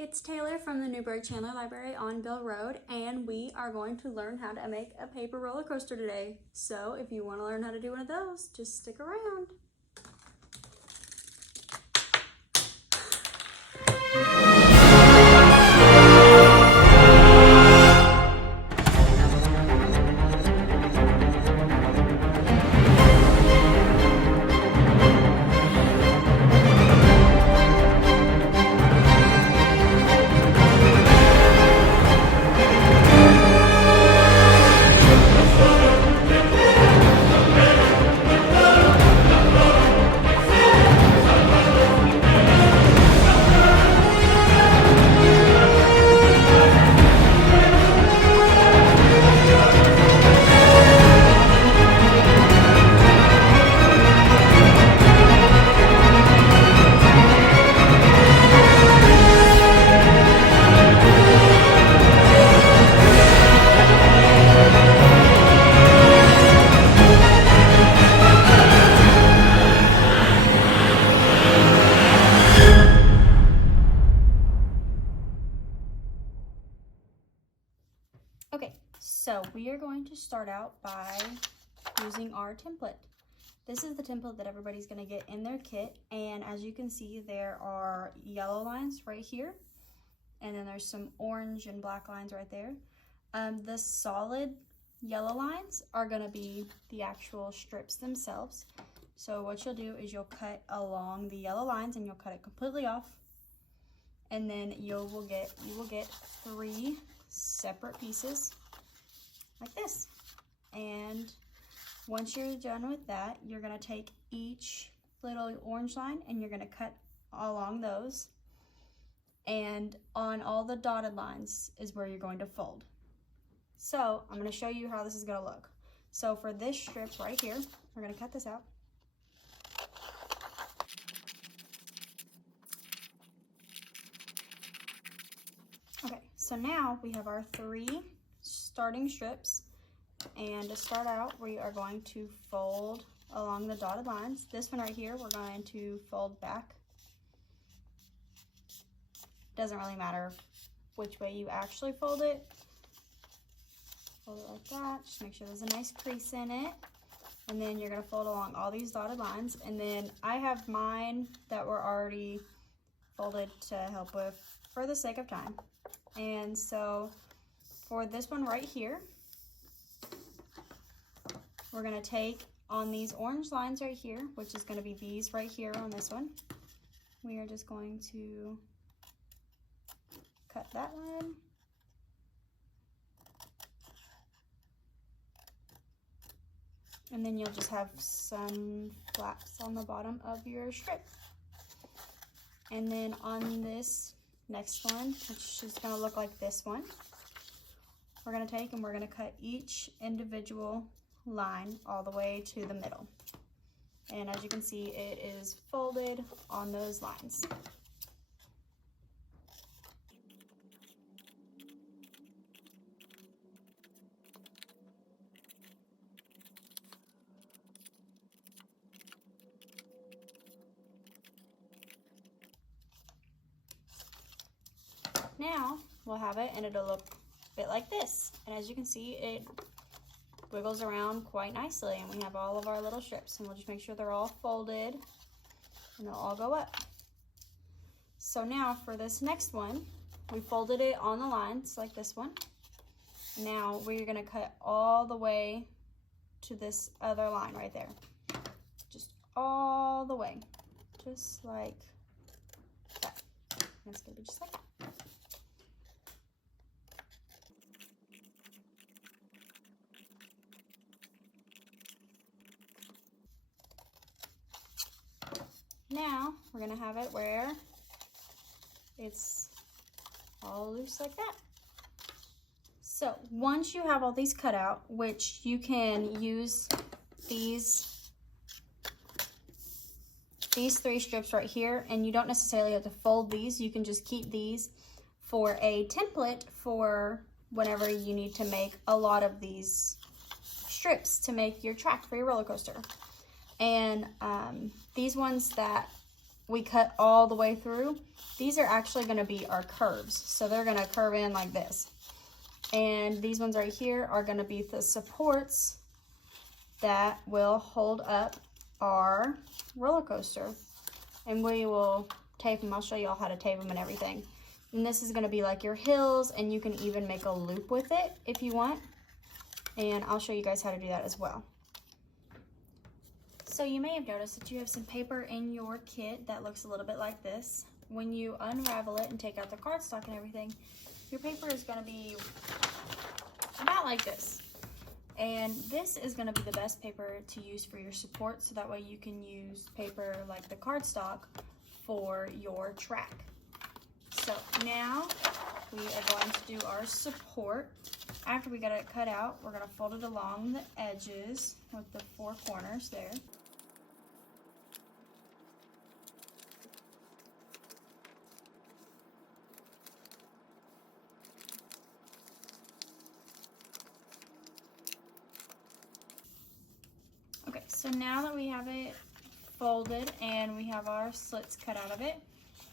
It's Taylor from the Newberg Chandler Library on Bill Road, and we are going to learn how to make a paper roller coaster today. So if you want to learn how to do one of those, just stick around. Okay, so we are going to start out by using our template. This is the template that everybody's going to get in their kit, and as you can see, there are yellow lines right here, and then there's some orange and black lines right there. The solid yellow lines are going to be the actual strips themselves. So what you'll do is you'll cut along the yellow lines and you'll cut it completely off, and then you will get 3 separate pieces like this. And once you're done with that, you're going to take each little orange line and you're going to cut along those, and on all the dotted lines is where you're going to fold. So I'm going to show you how this is going to look. So for this strip right here, we're going to cut this out. Okay, so now we have our 3 starting strips, and to start out we are going to fold along the dotted lines. This one right here we're going to fold back. Doesn't really matter which way you actually fold it. Fold it like that, just make sure there's a nice crease in it, and then you're going to fold along all these dotted lines. And then I have mine that were already folded to help with for the sake of time. And so for this one right here, we're going to take on these orange lines right here, which is going to be these right here on this one. We are just going to cut that line. And then you'll just have some flaps on the bottom of your strip. And then on this next one, which is going to look like this one, we're going to take and we're going to cut each individual line all the way to the middle. And as you can see, it is folded on those lines. Now we'll have it and it'll look a bit like this. And as you can see, it wiggles around quite nicely, and we have all of our little strips, and we'll just make sure they're all folded and they'll all go up. So now for this next one, we folded it on the lines like this one. Now we're going to cut all the way to this other line right there, just all the way, just like that. And it's going to be just like that. Now we're going to have it where it's all loose like that. So once you have all these cut out, which you can use these 3 strips right here, and you don't necessarily have to fold these, you can just keep these for a template for whenever you need to make a lot of these strips to make your track for your roller coaster. And these ones that we cut all the way through, these are actually going to be our curves. So they're going to curve in like this. And these ones right here are going to be the supports that will hold up our roller coaster. And we will tape them. I'll show you all how to tape them and everything. And this is going to be like your hills, and you can even make a loop with it if you want. And I'll show you guys how to do that as well. So you may have noticed that you have some paper in your kit that looks a little bit like this. When you unravel it and take out the cardstock and everything, your paper is going to be about like this. And this is going to be the best paper to use for your support, so that way you can use paper like the cardstock for your track. So now we are going to do our support. After we got it cut out, we're going to fold it along the edges with the 4 corners there. Okay, so now that we have it folded and we have our slits cut out of it,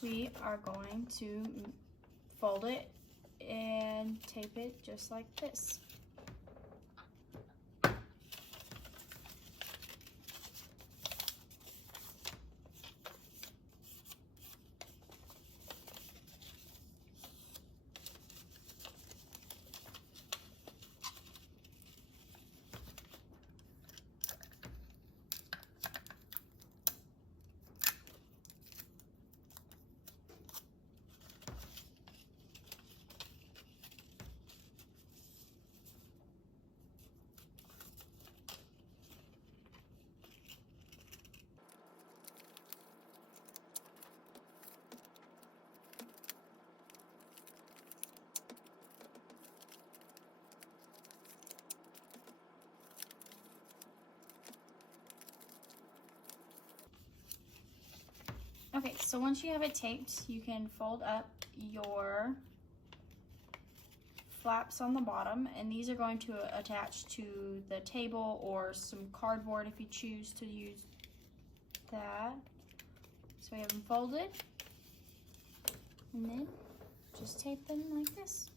we are going to fold it and tape it just like this. Okay, so once you have it taped, you can fold up your flaps on the bottom, and these are going to attach to the table or some cardboard if you choose to use that. So we have them folded, and then just tape them like this.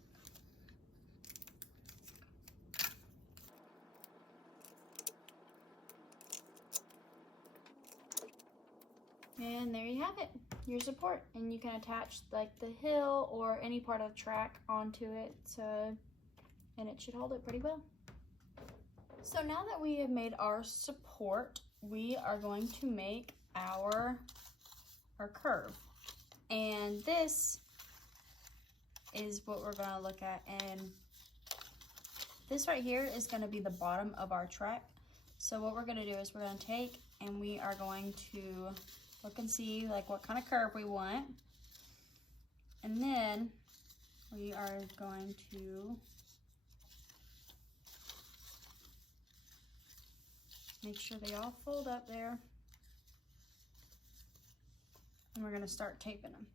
And there you have it, your support. And you can attach like the hill or any part of the track onto it, and it should hold it pretty well. So now that we have made our support, we are going to make our curve. And this is what we're going to look at. And this right here is going to be the bottom of our track. So what we're going to do is we're going to take and we are going to look and see like what kind of curve we want. And then we are going to make sure they all fold up there. And we're going to start taping them.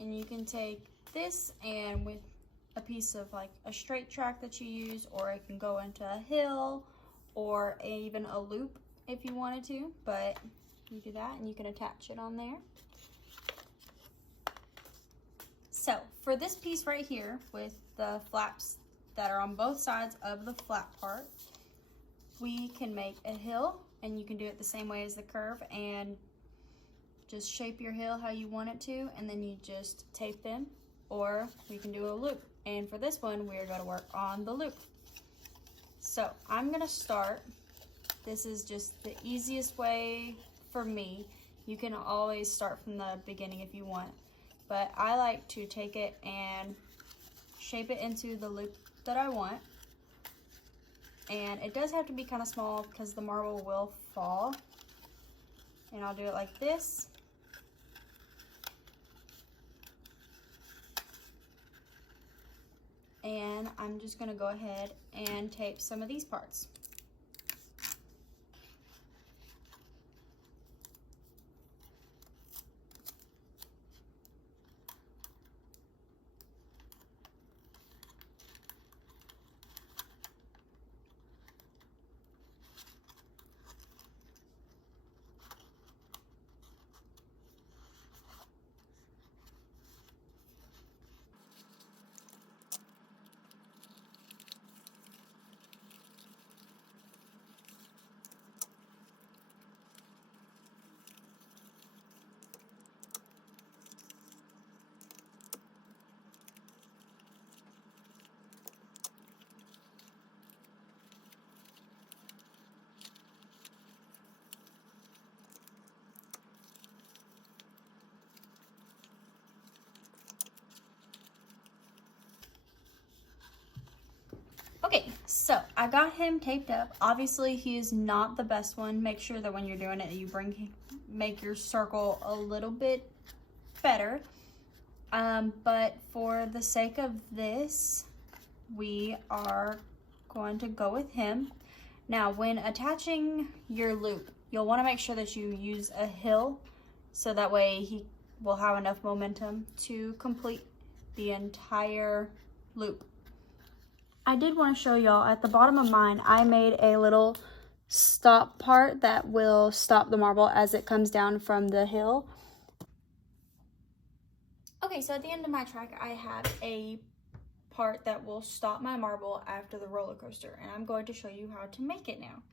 And you can take this and with a piece of like a straight track that you use, or it can go into a hill or even a loop if you wanted to, but you do that and you can attach it on there. So for this piece right here with the flaps that are on both sides of the flap part, we can make a hill, and you can do it the same way as the curve and just shape your hill how you want it to, and then you just tape them, or you can do a loop. And for this one, we are going to work on the loop. so I'm gonna start. This is just the easiest way for me. You can always start from the beginning if you want, but I like to take it and shape it into the loop that I want. And it does have to be kind of small because the marble will fall. And I'll do it like this. And I'm just gonna go ahead and tape some of these parts. Okay, so I got him taped up. Obviously, he is not the best one. Make sure that when you're doing it, you make your circle a little bit better. But for the sake of this, we are going to go with him. Now, when attaching your loop, you'll want to make sure that you use a hill so that way he will have enough momentum to complete the entire loop. I did want to show y'all at the bottom of mine, I made a little stop part that will stop the marble as it comes down from the hill. Okay, so at the end of my track, I have a part that will stop my marble after the roller coaster, and I'm going to show you how to make it now.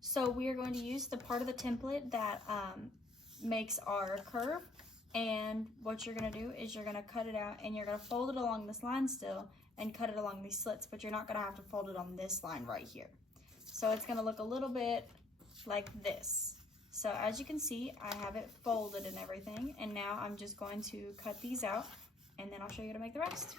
So we are going to use the part of the template that makes our curve, and what you're going to do is you're going to cut it out and you're going to fold it along this line still and cut it along these slits, but you're not going to have to fold it on this line right here. So it's going to look a little bit like this. So as you can see, I have it folded and everything, and now I'm just going to cut these out and then I'll show you how to make the rest.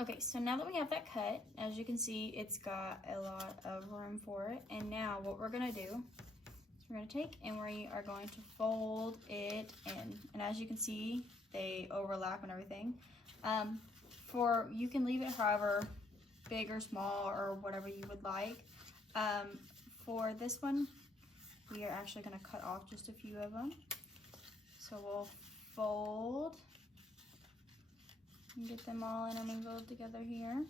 Okay, so now that we have that cut, as you can see, it's got a lot of room for it. And now what we're gonna do is we're gonna take and we are going to fold it in. And as you can see, they overlap and everything. You can leave it however big or small or whatever you would like. For this one, we are actually gonna cut off just a few of them. So we'll fold and get them all intermingled together here.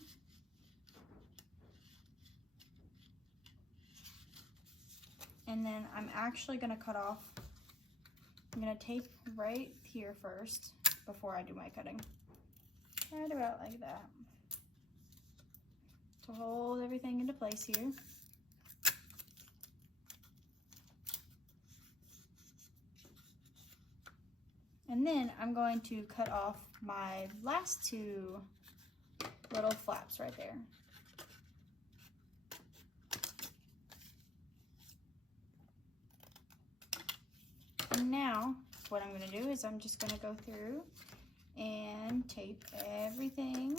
And then I'm actually gonna cut off, I'm gonna tape right here first before I do my cutting. Right about like that. To hold everything into place here. And then I'm going to cut off my last two little flaps right there. And now what I'm going to do is I'm just going to go through and tape everything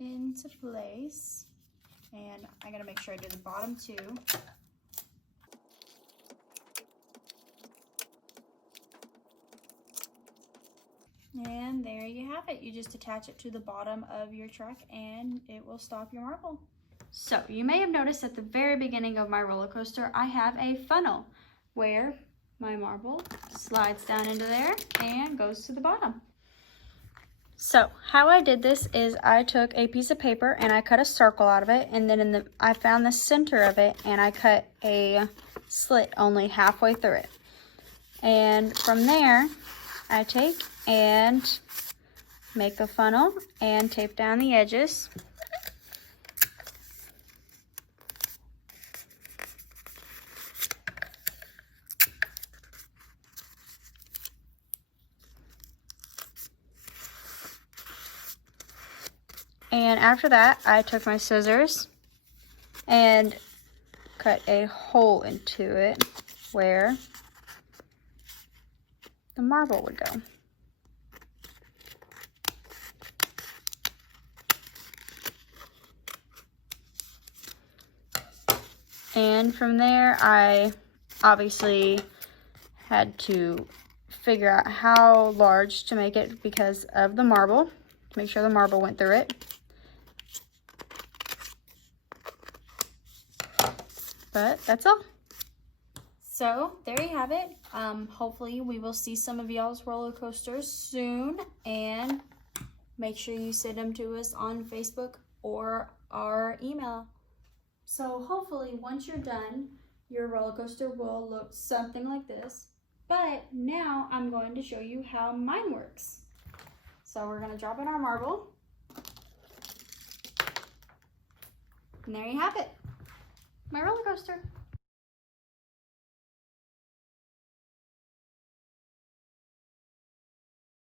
into place. And I got to make sure I do the bottom two. And there you have it. You just attach it to the bottom of your truck and it will stop your marble. So you may have noticed at the very beginning of my roller coaster, I have a funnel where my marble slides down into there and goes to the bottom. So how I did this is I took a piece of paper and I cut a circle out of it, and then I found the center of it and I cut a slit only halfway through it. And from there, I take and make a funnel and tape down the edges. And after that, I took my scissors and cut a hole into it where the marble would go. And from there, I obviously had to figure out how large to make it because of the marble, to make sure the marble went through it. But that's all. So there you have it. Hopefully we will see some of y'all's roller coasters soon, and make sure you send them to us on Facebook or our email. So hopefully once you're done, your roller coaster will look something like this. But now I'm going to show you how mine works. So we're going to drop in our marble. And there you have it, my roller coaster.